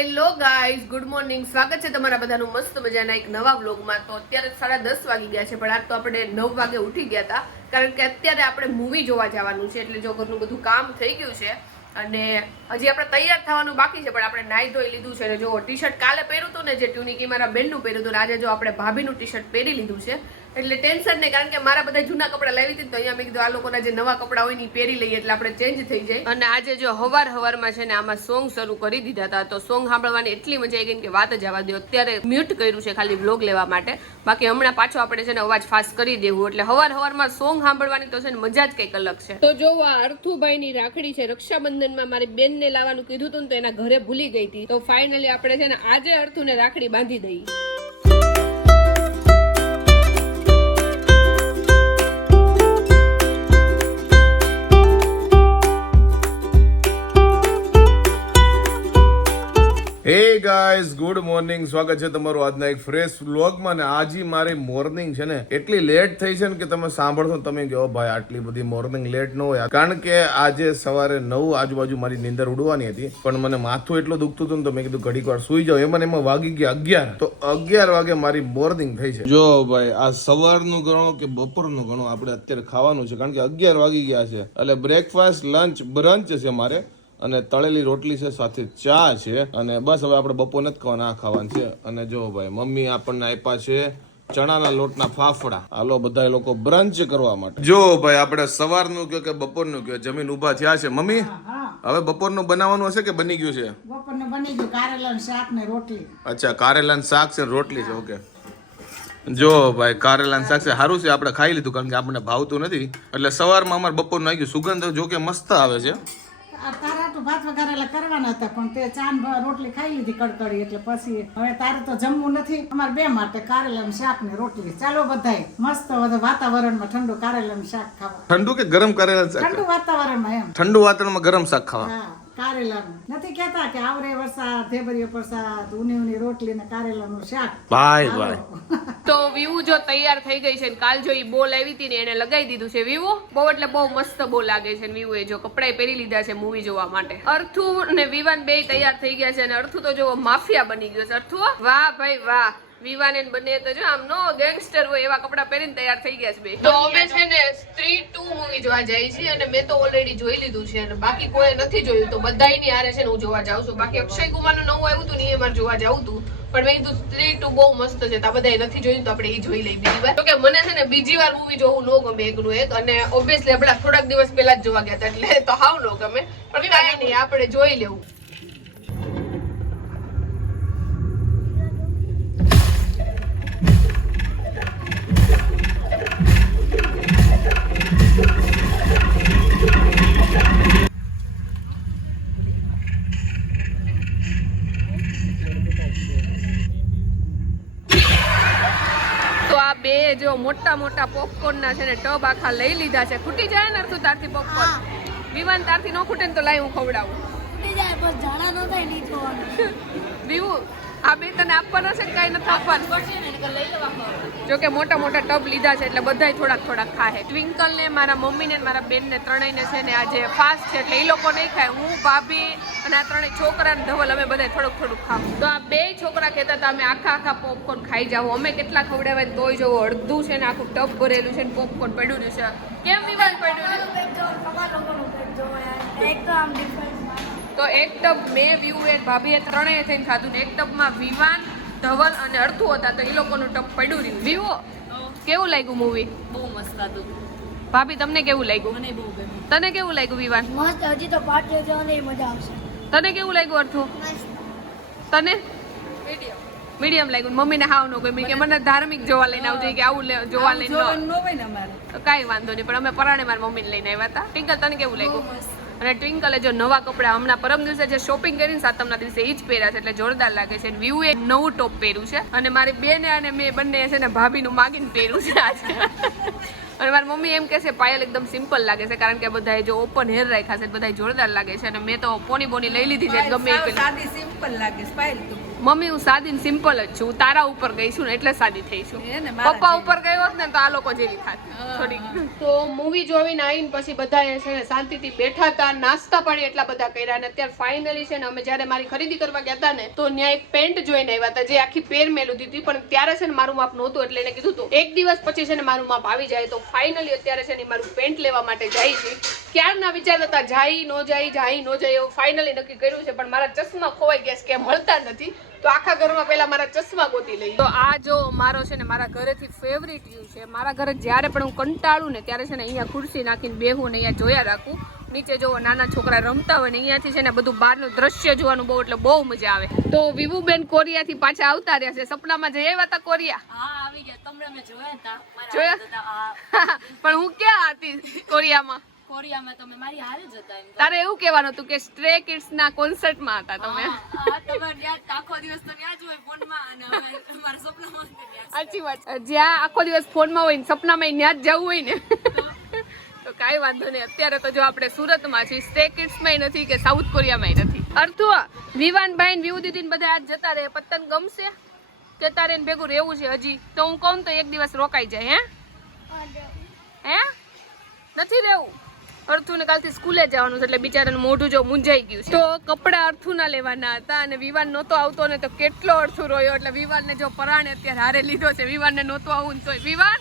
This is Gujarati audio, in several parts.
Hello guys, good morning. સ્વાગત છે તમારા બધાનું મસ્ત મજાના એક નવા વ્લોગમાં. તો અત્યારે સાડા દસ વાગી ગયા છે, પણ આજ તો આપણે નવ વાગે ઉઠી ગયા હતા, કારણ કે અત્યારે આપણે મૂવી જોવા જવાનું છે, એટલે જો ઘરનું બધું કામ થઈ ગયું છે, અને હજી આપણે તૈયાર થવાનું બાકી છે, પણ આપણે નાઈ ધોઈ લીધું છે, અને જો ટી શર્ટ કાલે પહેર્યું હતું ને, જે ટ્યુનિકી મારા બેનનું પહેર્યું હતું આજે જો આપણે ભાભીનું ટી શર્ટ પહેરી લીધું છે એટલે ટેન્શન નહીં કારણ કે મારા બધા જૂના કપડાં લાવી હતી તો અહીંયા મેં કીધું આ લોકોના જે નવા કપડાં હોયની પહેરી લઈએ એટલે આપણે ચેન્જ થઈ જાય. અને આજે જો હવાર હવારમાં છે ને આમાં સોંગ શરૂ કરી દીધા હતા તો સોંગ સાંભળવાની એટલી મજા આવી ગઈ કે વાત જ આવવા દો. અત્યારે મ્યુટ કર્યું છે ખાલી બ્લોગ લેવા માટે. બાકી હમણાં પાછો આપણે છે ને અવાજ ફાસ્ટ કરી દેવું એટલે હવાર હવારમાં સોંગ સાંભળવાની તો છે ને મજા જ કંઈક અલગ છે. તો જો આ અર્થુભાઈની રાખડી છે રક્ષાબંધનમાં મારી બેનને લાવવાનું કીધું હતું ને તો એના ઘરે ભૂલી ગઈ હતી. તો ફાઇનલી આપણે છે ને આજે અર્થુને રાખડી બાંધી દઈએ. હે ગાઈઝ ગુડ મોર્નિંગ સ્વાગત છે તમારું આજના એક ફ્રેશ વ્લોગમાં ને આજે મારી મોર્નિંગ છે ને એટલી લેટ થઈ છે ને કે તમે સાંભળશો તમે કહો, ભાઈ, આટલી બધી મોર્નિંગ લેટ ન હોય. કારણ કે આજે સવારે નવ આજુબાજુ મારી નીંદર ઉડવાની હતી, પણ મને માથું એટલું દુખતું હતું ને તો મેં કીધું ઘડીક વાર સુઈ જાવ એમાં એમાં વાગી ગયા અગિયાર. તો અગિયાર વાગે મારી મોર્નિંગ થઈ છે. જો ભાઈ, આ સવારનું ગણો કે બપોરનું ગણો, આપણે અત્યારે ખાવાનું છે. કારણ કે અગિયાર વાગી ગયા છે. એટલે બ્રેકફાસ્ટ લંચ બ્રંચ છે મારે. અને તળેલી રોટલી છે સાથે ચા છે. અને બસ હવે આપણે બપોર નથી ખાવાના આ ખાવાનું છે. અને જો ભાઈ મમ્મી આપણને આપ્યા છે ચણાના લોટના ફાફડા. હાલો બધા લોકો બ્રંચ કરવા માટે. જો ભાઈ આપણે સવારનું કયો કે બપોરનું કયો જમીન ઊભા થયા છે. મમ્મી હવે બપોરનું બનાવવાનું હશે કે બની ગયું છે? બપોરનું બની ગયું. કારેલાનું શાક ને રોટલી. અચ્છા કારેલાનું શાક છે રોટલી છે ઓકે. જો ભાઈ કારેલાનું શાક છે. સારું છે આપણે ખાઈ લીધું કારણ કે આપણને ભાવતું નથી. એટલે સવારમાં અમારે બપોરનું આવી ગયું. સુગંધ જો કે મસ્ત આવે છે. આ તો ભાત વઘારેલા કરવાના હતા પણ તે ચાન રોટલી ખાઈ લીધી કડકડી એટલે પછી હવે તારે તો જમવું નથી. અમારે બે માટે કારેલાનું શાક ને રોટલી. ચાલો બધાય મસ્ત બધું વાતાવરણમાં ઠંડુ કારેલાનું શાક ખાવા. ઠંડુ કે ગરમ કારેલાનું શાક ઠંડુ વાતાવરણમાં એમ. ઠંડુ વાતાવરણમાં ગરમ શાક ખાવા. હા. કારેલાનું. નથી કહેતા કે આવરે વરસાદ ઢેબરીયો પ્રસાદ ઉની ઉની રોટલી ને કારેલાનું શાક. ભાઈ ભાઈ. તો વ્યૂ જો તૈયાર થઈ ગઈ છે ને કાલ જો ઈ બોલ આવી હતી ને એને લગાવી દીધું છે વ્યૂ બહુ એટલે બહુ મસ્ત બોલ લાગે છે વ્યૂ એ જો કપડાએ પહેરી લીધા છે મૂવી જોવા માટે. અર્થુ ને વિવાન બે તૈયાર થઈ ગયા છે અને અર્થુ તો જો માફિયા બની ગયો છે. અર્થુ વાહ ભાઈ વાહ. વિવાન ને બંને તો જો આમ નો ગેંગસ્ટર હોય એવા કપડા પહેરીને તૈયાર થઈ ગયા છે બે. તો અમે છે ને સ્ત્રી ટુ મૂવી જોવા જઈએ છીએ અને મેં તો ઓલરેડી જોઈ લીધું છે અને બાકી કોઈ નથી જોયું. તો બધાયની હારે છે ને હું જોવા જાઉં છું. બાકી અક્ષય કુમારનું નવું આવ્યું હતું ને એ મારે જોવા જાઉં હતું. પણ મેં કીધું સ્ત્રી ટુ બહુ મસ્ત છે. તો બધાય નથી જોયું તો આપણે એ જોઈ લઈએ બીજી વાર. તો કે મને છે ને બીજી વાર મૂવી જોવું ન ગમે એકનું એક. અને ઓબ્વિયસલી આપણે થોડાક દિવસ પહેલા જ જોવા ગયા હતા એટલે તો હાવ ન ગમે. પણ કાંઈ નહીં આપણે જોઈ લેવું તો આ બે જો મોટા પોપકોર્નના પોપકોર્ન ના છે ને ટબ આખા લઈ લીધા છે. ખૂટી જાય ને તું તારથી પોપકોર્ન વિમાન તારથી ન ખૂટે ને તો લાઈ હું ખવડાવું. ખૂટી જાય બસ ઝાડા ન થાય નહીં જોવાનું. દીવું આ બે તને આપવાના છે કે કઈ નથી આપવાનું? જો કે મોટા મોટા ટબ લીધા છે એટલે બધાય થોડાક થોડાક ખાય ટ્વિંકલ ને મારા મમ્મી ને મારા બેન ને ત્રણેય છે ને આજે ફાસ્ટ છે એટલે એ લોકો નહીં ખાય. હું, ભાભી અને આ ત્રણેય છોકરા ને ધવલ, અમે બધા થોડુંક થોડુંક ખાવ. તો આ બે છોકરા કહેતા હતા, અમે આખા આખા પોપકોર્ન ખાઈ જાવ અમે કેટલા ખવડાવે ને તોય જોવો, અડધું છે ને આખું ટબ ભરેલું છે ને પોપકોર્ન પડ્યું છે. કેમ વિવાદ પડ્યું એક તો આમ ડિફરન્સ તો એક ટબ મેં વ્યૂ એ ભાભીએ ત્રણેય થઈને ખાધું ને એક ટબમાં વિવાન ધવલ અને અર્થુ હતા તો એ લોકોનું ટબ પડ્યું રહ્યું. વિવો કેવું લાગ્યું મૂવી બહુ મસ્ત હતું. ભાભી તમને કેવું લાગ્યું? મને બહુ ગમ્યું. તને કેવું લાગ્યું વિવાન? મસ્ત હજી તો પાર્ટ જોવાની મજા આવશે. તને કેવું લાગ્યું અર્થું? તને? મીડિયમ. લાગ્યું. મમ્મીને હાવ ન ગમી કે મને ધાર્મિક જોવા લઈને આવજો કે આવું જોવા લઈને ન જોવાનું ન હોય ને અમારે. તો કાંઈ વાંધો નહીં પણ અમે પરાણે મારા મમ્મીને લઈને આવ્યા હતા. ટિંકલ તને કેવું લાગ્યું? અને ટ્વિંકલે જો નવા કપડાં હમણાં પરમ દિવસે જે શોપિંગ કરીને સાતમના દિવસે એ જ પહેર્યા છે, એટલે જોરદાર લાગે છે. વ્યૂ એ નવું ટોપ પહેર્યું છે. અને મારી બેને અને મેં બંને છે ને ભાભીનું માગીને પહેર્યું છે આજે. અને મારી મમ્મી એમ કહે છે, પાયલ એકદમ સિમ્પલ લાગે છે, કારણ કે બધાએ જો ઓપન હેર રાખ્યા છે બધા જોરદાર લાગે છે. અને મેં તો પોની બોની લઈ લીધી છે ગમે સાદી સિમ્પલ લાગે સ્પાઇલ તું. મમ્મી હું સાદી ને સિમ્પલ જ છું. તારા ઉપર ગઈ છું ને એટલે સાદી થઈ છું. પપ્પા ઉપર ગયો હોત ને તો આ લોકો જેવી થાત. થોડી તો મૂવી જોઈને આવીને પછી બધા છે ને શાંતિથી બેઠા હતા નાસ્તા પાણી એટલા બધા કર્યા અને અત્યારે ફાઇનલી છે ને અમે જ્યારે મારી ખરીદી કરવા ગયા હતા ને તો ત્યાં એક પેન્ટ જોઈને આવ્યા હતા જે આખી પેર મેં લીધી હતી પણ ત્યારે છે ને મારું માપ નહોતું એટલે એને કીધું હતું એક દિવસ પછી છે ને મારું માપ આવી જાય તો ફાઇનલી અત્યારે છે ને મારું પેન્ટ લેવા માટે જાય છે. ક્યારના વિચાર હતા જાય નો જાય જાય નો જાય એવું ફાઇનલી નક્કી કર્યું છે પણ મારા ચશ્મા ખોવાઈ ગયા છે કે મળતા નથી. તો આખા ઘરમાં પહેલા મારા ચશ્મા ગોતી લઈ તો આ જો મારો છે ને મારા ઘરેથી ફેવરિટ વ્યૂ છે. મારા ઘરે જ્યારે પણ હું કંટાળું ને ત્યારે છે ને અહીંયા ખુરશી નાખીને બેહું ને અહીંયા જોયા રાખું. નીચે જો નાના છોકરા રમતા હોય ને અહીંયાથી છે ને બધું બહારનું દ્રશ્ય જોવાનું બહુ એટલે બહુ મજા આવે. તો વિભુબેન કોરિયાથી પાછા આવતા રહ્યા છે. સપનામાં જઈ આવ્યા હતા કોરિયા? હા આવી ગયા. તમને મેં જોયા હતા જોયા? પણ હું ક્યાં હતી કોરિયામાં? કોરિયામાં તમે મારી હારે જ હતા એમ તારે એવું કહેવાનું હતું કે સ્ટ્રે કિડ્સ ના કોન્સર્ટમાં હતા તમે. તમારે જ આખો દિવસ તો ત્યાં જ હોય ફોનમાં અને અમે અમારા સપનામાં. સાચી વાત જ્યાં આખો દિવસ ફોનમાં હોય ને સપનામાં ત્યાં જ જવું હોય ને. તો કાંઈ વાંધો નહીં. અત્યારે તો જો આપણે સુરતમાં છીએ સ્ટે કિડ્સમાં નથી કે સાઉથ કોરિયામાં નથી. અર્થુ વિવાનભાઈ ને વિવુ દીદી બધા આજ જતા રહે. પતંગ ગમશે કે તારે ભેગું રહેવું છે હજી? તો હું કહું તો એક દિવસ રોકાઈ જાય હે? હે? નથી રહેવું? અર્થુને કાલથી સ્કૂલે જવાનું છે એટલે બિચારાનું મોઢું જો મૂંઝાઈ ગયું છે. તો કપડા અર્થુના લેવાના હતા અને વિવાન નહોતો આવતો ને તો કેટલો અર્થુ રહ્યો એટલે વિવાનને જો પરાણે અત્યારે હારે લીધો છે વિવાનને નહોતો આવું તોય. વિવાન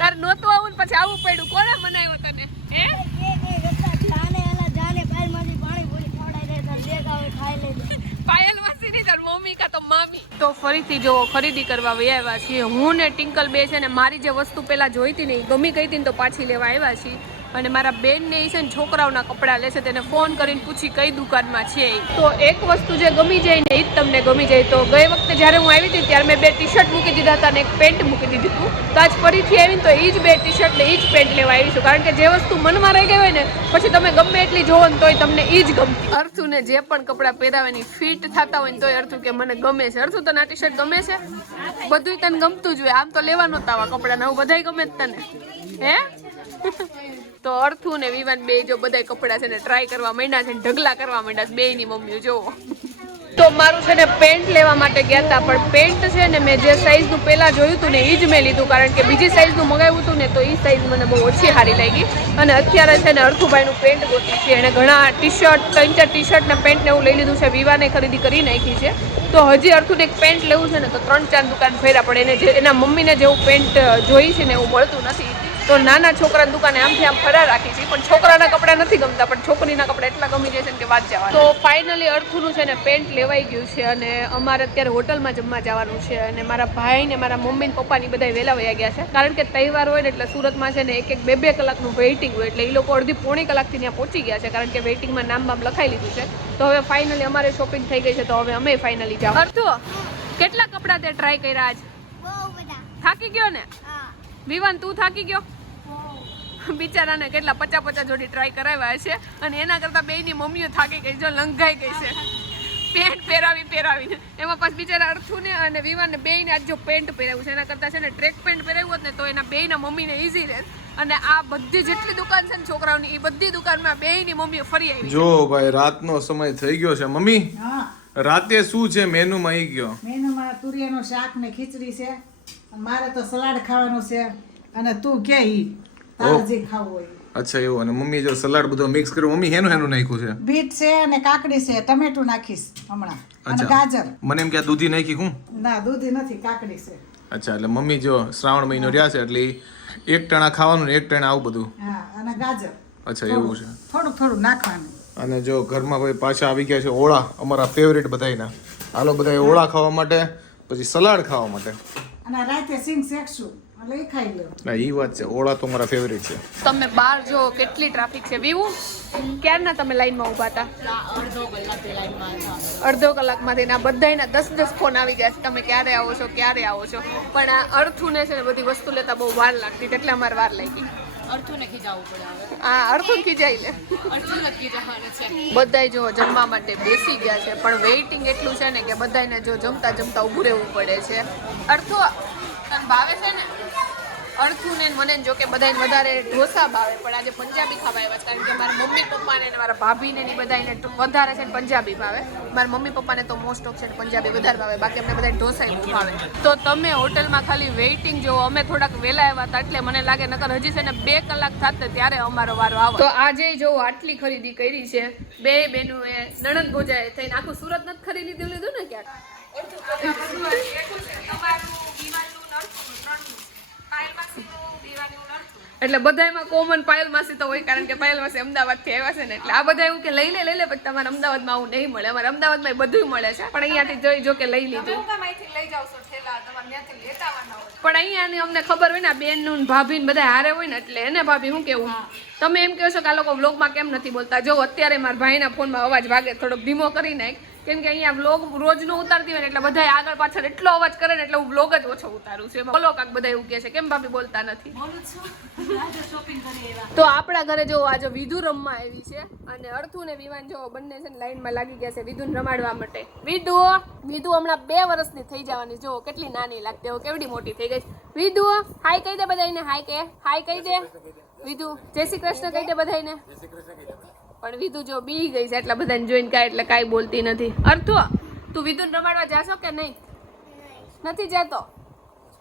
તારે નહોતું આવું પછી આવું પડ્યું. કોણે બનાવ્યું તને? હે? પાયલ વાસી ની તાર મમ્મી કા તો મામી. તો ફરીથી જો ખરીદી કરવા આવ્યા છીએ. હું ને ટિંકલ બે છે ને મારી જે વસ્તુ પેલા જોઈતી ને ઈ ગમી ગઈ હતી ને તો પાછી લેવા આવ્યા છીએ. અને મારા બેન ને છે ને છોકરાઓના કપડાં લેશે, તેને ફોન કરીને પૂછી કઈ દુકાનમાં છે તો એક વસ્તુ જે ગમી જાય ને એ જ તમને ગમી જાય. તો ગઈ વખતે જ્યારે હું આવી હતી, ત્યારે મેં બે ટી શર્ટ મૂકી દીધા હતા અને એક પેન્ટ મૂકી દીધું હતું. તો આજ ફરીથી આવીને તો એ જ બે ટી શર્ટ ને એ જ પેન્ટ લેવા આવી છું. કારણ કે જે વસ્તુ મનમાં રહી ગઈ હોય ને, પછી તમે ગમે એટલી જોવો ને તોય તમને એ જ ગમતી અર્થુને જે પણ કપડાં પહેરાવાની ફિટ થતા હોય ને તોય અર્થુ કે મને ગમે છે. અર્થુ તને આ ટી શર્ટ ગમે છે? બધુંય તને ગમતું જ હોય. આમ તો લેવા નહોતા આવા કપડાં ને બધાય ગમે જ તને. હે? તો અર્થુ ને વિવાન બે જો બધાય કપડા છે ને ટ્રાય કરવા માંડ્યા છે ઢગલા કરવા માંડ્યા છે ની મમ્મીઓ જોવો તો મારું છે ને પેન્ટ લેવા માટે ગયા હતા પણ પેન્ટ છે ને મેં જે સાઈઝનું પહેલાં જોયું હતું ને એ જ મેં લીધું, કારણ કે બીજી સાઈઝનું મંગાવ્યું હતું ને તો એ સાઈઝ મને બહુ ઓછી સારી લાગી. અને અત્યારે છે ને અર્થુભાઈનું પેન્ટ ગોતી છે. એને ઘણા ટી શર્ટ ત્રણ ચાર ટી શર્ટ ને પેન્ટ એવું લઈ લીધું છે, વિવાને ખરીદી કરી નાખી છે. તો હજી અર્થુને એક પેન્ટ લેવું છે ને તો ત્રણ ચાર દુકાન ફેરા પણ એને જે, એના મમ્મીને જેવું પેન્ટ જોઈ છે ને એવું મળતું નથી. તો નાના છોકરાની દુકાને આમથી આમ ફરા રાખી છે. પણ છોકરાના કપડાં નથી ગમતા પણ છોકરીના કપડાં એટલા ગમી જાય છે કે વાત જવા તો ફાઇનલી અડથુનું છે ને પેન્ટ લેવાઈ ગયું છે અને અમારે અત્યારે હોટલમાં જમવા જવાનું છે અને મારા ભાઈ ને મારા મમ્મી ને પપ્પાની બધા વહેલા વયા ગયા છે. કારણ કે તહેવાર હોય ને એટલે સુરતમાં છે ને એક એક બે બે કલાકનું વેઇટિંગ હોય એટલે એ લોકો અડધી પોણી કલાકથી ત્યાં પહોંચી ગયા છે કારણ કે વેઇટિંગમાં નામ બામ લખાઈ લીધું છે. તો હવે ફાઇનલી અમારે શોપિંગ થઈ ગઈ છે તો હવે અમે ફાઇનલી જાવ અર્થુ કેટલા કપડાં તે ટ્રાય કર્યા આજ? થાકી ગયો ને? વિવાન તું થાકી ગયો? બિચારાને કેટલા પચાસ પચાસ જોડી ટ્રાય કરાવ્યા છે અને એના કરતાં બેયની મમ્મીઓ થાકી ગઈ જો લંઘાઈ ગઈ છે. પેન્ટ પહેરાવી પહેરાવીને. એમાં પાછું બિચારા અર્થુને અને વિવાનને બેયને આજ જો પેન્ટ પહેરાવ્યું છે. એના કરતાં છે ને ટ્રેક પેન્ટ પહેરાવ્યું હોત ને તો એના બેયના મમ્મીને ઈઝી રહે. અને આ બધી જેટલી દુકાન છે ને છોકરાઓની એ બધી દુકાનમાં બેયની મમ્મીઓ ફરી આવી જો ભાઈ રાતનો સમય થઈ ગયો છે. મમ્મી હા. રાતે શું છે? મેનુમાં આવી ગયો. મેનુમાં તુરિયાનો શાક ને ખીચડી છે. મારે તો સલાડ ખાવાનું છે. અને તું કે ઈ? તારે. જે ખાવું હોય. અચ્છા એવું. અને મમ્મી જો સલાડ બધો મિક્સ કર્યો મમ્મી હેનું હેનું નાખ્યું છે? બીટ છે અને કાકડી છે ટમેટું નાખીશ હમણાં. અને ગાજર. મને એમ કે આ દૂધી નાખી હું? ના દૂધી નથી કાકડી છે. અચ્છા એટલે મમ્મી જો શ્રાવણ મહિનો રહ્યા છે એટલે એક ટણા ખાવાનું ને એક ટણા આવું બધું. હા અને ગાજર. અચ્છા એવું છે. થોડું થોડું નાખવાનું. અને જો ઘરમાં ભાઈ પાછા આવી ગયા છે ઓળા અમારા ફેવરેટ બધાયના. હાલો બધા ઓળા ખાવા માટે પછી સલાડ ખાવા માટે. અને રાતે સિંગ શેકશું. ના એ વાત છે. ઓળા તો મારા ફેવરેટ છે. તમે બહાર જો કેટલી ટ્રાફિક છે વિવું ક્યારના તમે લાઈનમાં ઊભા હતા? અડધો કલાકમાંથી. ના બધાયના દસ દસ ફોન આવી ગયા છે. તમે ક્યારે આવો છો ક્યારે આવો છો? પણ આ અર્થુને છે ને બધી વસ્તુ લેતા બહુ વાર લાગતી એટલે અમારે વાર લાગી. જ બધાય જો જમવા માટે બેસી ગયા છે પણ વેઇટિંગ એટલું છે ને કે બધાયને જો જમતા જમતા ઊભું રહેવું પડે છે. અર્થો તને ભાવે છે ને? અડથું ને મને જો કે બધાને વધારે ઢોસા ભાવે પણ આજે પંજાબી ખાવા આવ્યા કારણ કે મારા મમ્મી પપ્પાને ને મારા ભાભીને ને બધાને એને વધારે છે પંજાબી ભાવે. મારા મમ્મી પપ્પાને તો મોસ્ટ ઓફ છે પંજાબી વધારે ભાવે બાકી અમને બધા ઢોસા ભાવે. તો તમે હોટલમાં ખાલી વેઇટિંગ જોવો અમે થોડાક વહેલા આવ્યા હતા એટલે મને લાગે નકર હજી છે ને બે કલાક થાત ત્યારે અમારો વારો આવે. તો આજે જો આટલી ખરીદી કરી છે બે બેનોએ નણંદ ભોજાએ થઈને આખું સુરત નથી ખરીદી લીધું લીધું ને ક્યાંક? એટલે બધાયમાં કોમન પાયલ માસી તો હોય, કારણ કે પાયલ માસી અમદાવાદથી આવ્યા છે ને, એટલે આ બધા એવું કે લઈ લે લઈ લે, પછી તમારે અમદાવાદમાં આવું નહીં મળે. અમારે અમદાવાદમાં બધું મળે છે, પણ અહીંયાથી જોઈ, જો કે લઈ લીધું. પણ અહીંયાની અમને ખબર હોય ને આ બેનનું ભાભી ને બધા હારે હોય ને એટલે એને ભાભી શું કેવું તમે એમ કહો છો કે આ લોકો વ્લોગમાં કેમ નથી બોલતા? જો અત્યારે મારા ભાઈના ફોનમાં અવાજ વાગે થોડોક ધીમો કરી નાખ. કેમ કે અહીંયા વ્લોગ રોજનો ઉતારતી હોય ને એટલે બધા આગળ પાછળ એટલો અવાજ કરે ને એટલે હું વ્લોગ જ ઓછો ઉતારું છું. એમાં બોલો કાક બધા એવું કહે છે. કેમ ભાભી બોલતા નથી? તો આપણા ઘરે જો આજે વિધુ રમવા આવી છે અને અર્થુ ને વિવાન જો બંને છે ને લાઈનમાં લાગી ગયા છે વિધુને રમાડવા માટે. વિધુ વિધુ હમણાં બે વર્ષની થઈ જવાની જો કેટલી નાની લાગતી હોય કેવડી મોટી થઈ ગઈ. વિધુ હાય કહી દે બધાને હાય કે હાય કહી દે. વિધુ જય શ્રી કૃષ્ણ કહી દે બધાને પણ વિધુ જો બી ગઈ છે એટલા બધાને જોઈને કાંઈ એટલે કાંઈ બોલતી નથી. અર્થુ તું વિધુને રમાડવા જાશો કે નહીં? નથી જતો.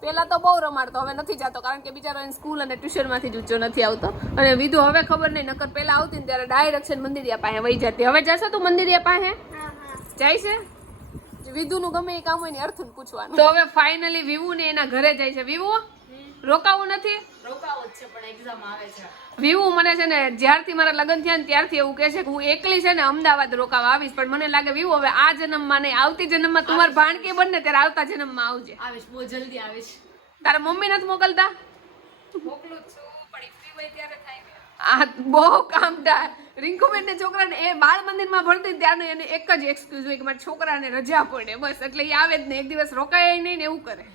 પહેલાં તો બહુ રમાડતો હવે નથી જતો કારણ કે બિચારો એને સ્કૂલ અને ટ્યુશનમાંથી જ ઊંચો નથી આવતો. અને વિધુ હવે ખબર નહીં નકર પહેલાં આવતી ને ત્યારે ડાયરેક્શન મંદિરિયા પાસે વહી જતી. હવે જશો તું મંદિરિયા પાસે? જાય છે? વિધુનું ગમે એ કામ હોય ને અર્થ પૂછવાનું. તો હવે ફાઇનલી વિવુ ને એના ઘરે જાય છે. વિવુ રોકાવું નથી? વિવુ મને છે ને જ્યારથી મારા લગ્ન થયા ને ત્યારથી એવું કહે છે કે હું એકલી છે ને અમદાવાદ રોકાવા આવીશ. પણ મને લાગે વિવુ હવે આ જન્મમાં નહીં આવતી જન્મમાં તું મારી ભાણકી બનને ત્યારે આવતા જન્મમાં આવજે. આવીશ બહુ જલ્દી આવીશ. તારા મમ્મી નથી મોકલતા? મોકલું છું પણ ફ્રી હોય ત્યારે થાય આ બહુ કામદાર. રિંકુબેન ને છોકરાને એ બાળ મંદિરમાં ભણતી ત્યારનો એને એક જ એક્સક્યુઝ હોય કે મારા છોકરાને રજા પડે બસ. એટલે એ આવે જ ને એક દિવસ રોકાય નહીં ને એવું કરે.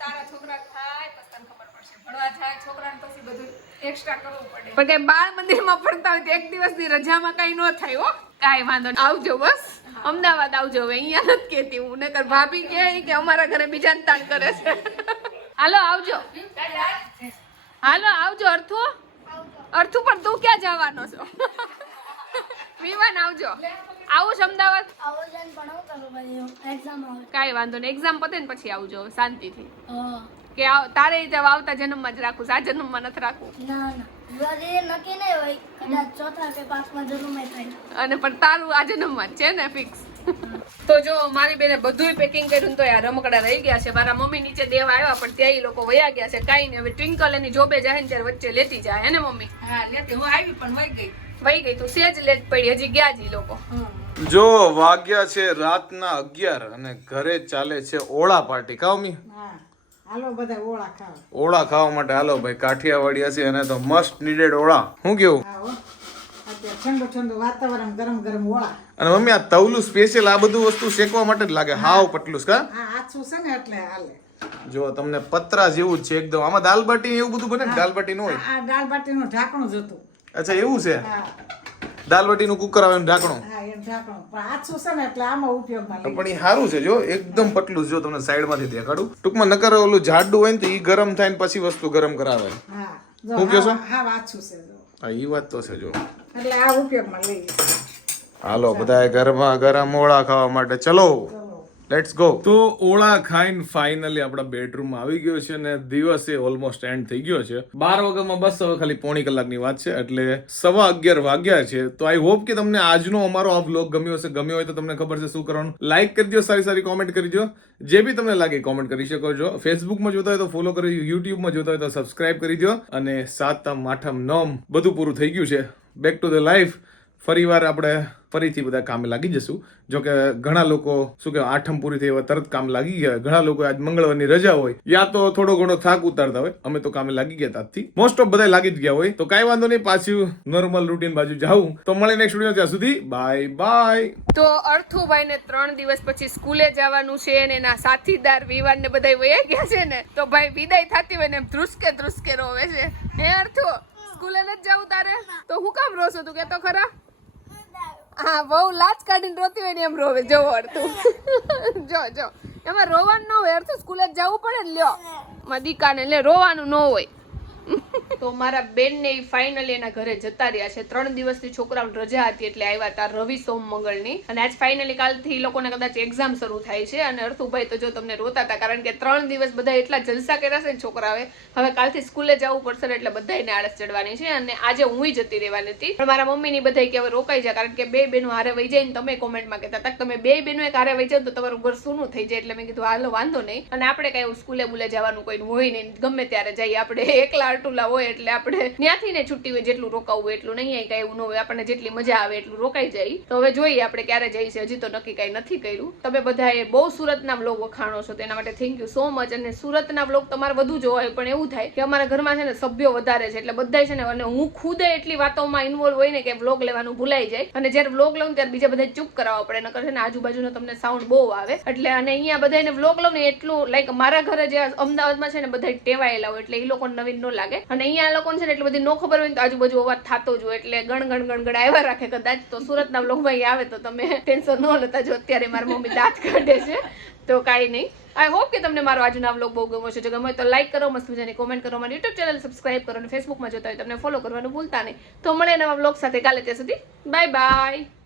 તારા છોકરા થાય પછી ખબર પડશે. ભણવા જાય છોકરાને પછી બધું એક્સ્ટ્રા કરવું પડે. પણ કઈ બાળ મંદિરમાં ભણતા હોય તો એક દિવસની રજામાં કઈ ન થાય હો. કાંઈ વાંધો આવજો બસ. અમદાવાદ આવજો હવે અહીંયા નથી કહેતી હું. નકર ભાભી કહે કે અમારા ઘરે બીજા તાણ કરે છે. હાલો આવજો. હાલો આવજો અર્થુ. અર્થુ પણ તું ક્યાં જવાનો છો? વિવાન આવજો. આવું છે અમદાવાદ? કાંઈ વાંધો નહીં. એક્ઝામ પતે ને પછી આવજો શાંતિથી. કે તારે રીતે આવતા જન્મમાં જ રાખું. આ જન્મમાં નથી રાખવું અને પણ તારું આ જન્મમાં જ છે ને ફિક્સ તો જો મારી બેને બધું પેકિંગ કર્યું તો યાર રમકડા રહી ગયા છે. મારા મમ્મી નીચે દેવા આવ્યા પણ ત્યાં એ લોકો વયા ગયા છે. કાંઈ નહીં હવે ટ્વિંકલ એની જોબે જાય ને ત્યારે વચ્ચે લેતી જાય હે ને મમ્મી? હા લેતી. હું આવી પણ વહી ગઈ. વહી ગઈ તું સેજ લેટ પડી. હજી ગયા જ લોકો. જો વાગ્યા છે રાતના અગિયાર અને ઘરે ચાલે છે ઓળા પાર્ટી. હાલો બધા ઓળા ખાવ ઓળા ખાવા માટે હાલો ભાઈ કાઠિયાવાડી હશે અને તો મસ્ટ નીડેડ ઓળા. હું કેવું? ઠંડુ ઠંડુ વાતાવરણ ગરમ ગરમ ઓળા. અને મમ્મી આ તવલું સ્પેશિયલ આ બધું વસ્તુ શેકવા માટે જ લાગે. હાવ પટલું કા? આ આછું છે ને એટલે હાલે. જો તમને પતરા જેવું જ છે એકદમ. આમાં દાલ બાટી એવું બધું બને દાલ બાટી નું હોય? આ દાલ બાટી નું ઢાંકણું જ હતું. અચ્છા એવું છે? દાલ બાટી નું કુકર આવે ઢાંકણું? હા એમ ઢાંકણું. પણ આછું છે ને એટલે આમાં ઉપયોગમાં લઈ પણ એ સારું છે જો. એકદમ પતલું જો તમને સાઈડમાંથી દેખાડું. ટૂંકમાં નકર ઓલું જાડું હોય ને તો એ ગરમ થાય ને પછી વસ્તુ ગરમ કરાવે. હા. કહો છો? હા આછું છે. હા એ વાત તો છે જો. એટલે આ ઉપયોગમાં લઈએ હાલો બધા ગરમા ગરમ ઓળા ખાવા માટે ચલો ચલો. લેટ્સ ગો તો ઓળા ખાઈને ફાઇનલી આપણા બેડરૂમ આવી ગયો છે ને દિવસ એ ઓલમોસ્ટ એન્ડ થઈ ગયો છે. બાર વાગ્યામાં બસ, હવે ખાલી પોણી કલાકની વાત છે, એટલે સવા અગિયાર વાગ્યા છે. તો આઈ હોપ કે તમને આજનો અમારો આ વ્લોગ ગમ્યો હશે. ગમ્યો હોય તો તમને ખબર છે શું કરવાનું. લાઈક કરી દો સારી સારી કોમેન્ટ કરી દો જે બી તમને લાગે કોમેન્ટ કરી શકો છો. ફેસબુકમાં જોતા હોય તો ફોલો કરી યુટ્યુબમાં જોતા હોય તો સબસ્ક્રાઇબ કરી દો અને સાતમ, આઠમ નોમ બધું પૂરું થઈ ગયું છે. બેક ટુ ધ લાઈફ ફરીવાર આપણે ફરીથી બધા કામે લાગી જશું. જો કે ઘણા લોકો, શું કહેવાય આઠમ પૂરી થઈ તરત કામ લાગી ગયા ઘણા લોકો આજ મંગળવારની રજા હોય. યા તો થોડો ઘણો થાક ઉતારતા હોય. અમે તો કામે લાગી ગયા તાજથી મોસ્ટ ઓફ બધા લાગી જ ગયા હોય. તો કાંઈ વાંધો નહીં, પાછું નોર્મલ રૂટીન બાજુ જાઉં. તો મળે નેક્સ્ટ વીડિયો ત્યાં સુધી બાય બાય તો અર્થુભાઈ ને ત્રણ દિવસ પછી સ્કૂલે જવાનું છે ને એના સાથીદાર વિવાન ને બધા વયા ગયા છે ને, તો ભાઈ વિદાય થતી હોય ને એમ ધ્રુસકે ધ્રુસકે રોવે છે. હે અર્થુ, સ્કૂલે નથી જવું તારે? તો હું કામ રોશો તું? કેતો ખરા? હા, બહુ લાજ કાઢીને રોતી હોય ને એમ રોવે, જો અડતું જો જો. એમાં રોવાનું ન હોય અડતું સ્કૂલે જવું પડે ને લ્યો. દીકાને એટલે રોવાનું ન હોય. તો મારા બેન ને ફાઇનલી એના ઘરે જતા રહ્યા છે. ત્રણ દિવસથી છોકરાઓને રજા હતી એટલે આવ્યા હતા રવિ, સોમ, મંગળની. અને આજ ફાઇનલી કાલથી લોકોને કદાચ એક્ઝામ શરૂ થાય છે. અને અર્થુભાઈ તો જો તમને રોતા હતા, કારણ કે ત્રણ દિવસ બધા એટલા જલસા કર્યા છે ને છોકરાઓએ. હવે કાલથી સ્કૂલે જવું પડશે એટલે બધાને આળસ ચડવાની છે. અને આજે હું જતી રહેવાની હતી. પણ મારા મમ્મીની બધા કે હવે રોકાઈ જાય કારણ કે બે બહેનો હારે વહી જાય ને તમે કોમેન્ટમાં કહેતા હતા તમે બે બહેનો એક હારે વહી જાવ તો તમારું ઘર સૂનું થઈ જાય. એટલે મેં કીધું, હાલો, વાંધો નહીં. અને આપણે કઈ સ્કૂલે બુલે જવાનું કોઈ હોય નહીં. ગમે ત્યારે જઈએ, આપણે એકલા અટુલા હોય એટલે આપણે ત્યાંથી ને છૂટી હોય જેટલું રોકાવું હોય એટલું નહીં કાંઈ એવું ન હોય. આપણને જેટલી મજા આવે એટલું રોકાઈ જાય. તો હવે જોઈએ આપણે ક્યારે જઈએ છીએ. હજી તો નક્કી કાંઈ નથી કર્યું. તમે બધાએ બહુ સુરતના બ્લોગ વખાણો છો, તેના માટે થેન્ક યુ સો મચ અને સુરતના બ્લોગ તમારે વધુ જોવા હોય, પણ એવું થાય કે અમારા ઘરમાં છે ને સભ્યો વધારે છે, એટલે બધા છે ને, અને હું ખુદ એટલી વાતોમાં ઇન્વોલ્વ હોય ને કે બ્લોગ લેવાનું ભૂલાઈ જાય. અને જ્યારે બ્લોગ લઉં ત્યારે બીજા બધા ચૂપ કરાવવા પડે, નકર છે ને આજુબાજુનો તમને સાઉન્ડ બહુ આવે. એટલે અને અહીંયા બધાને બ્લોગ લઉં ને એટલું લાઈક મારા ઘરે જે અમદાવાદમાં છે ને બધા ટેવાયેલા હોય, એટલે એ લોકોને નવીન ન લાગે. અને અહીંયા આ લોકોને છે ને એટલી બધી ન ખબર હોય ને તો આજુબાજુ અવાજ થતો જ હોય. એટલે ગણ ગણ ગણ ગણ આવ્યા રાખે કદાચ. તો સુરતના બ્લોગમાં આવે તો તમે ટેન્શન ન લેતા જો અત્યારે મારી મમ્મી દાંત કાઢે છે. તો કાંઈ નહીં. આઈ હોપ કે તમને મારો આજનો વ્લોગ બહુ ગમ્યો છે જો ગમે તો લાઈક કરો, મસ્ત મજાની કોમેન્ટ કરો, મારી યુટ્યુબ ચેનલ સબસ્ક્રાઈબ કરો અને ફેસબુકમાં જોતા હોય તમને ફોલો કરવાનું ભૂલતા નહીં. તો મળે નવા વ્લોગ સાથે કાલે ત્યાં સુધી. Bye bye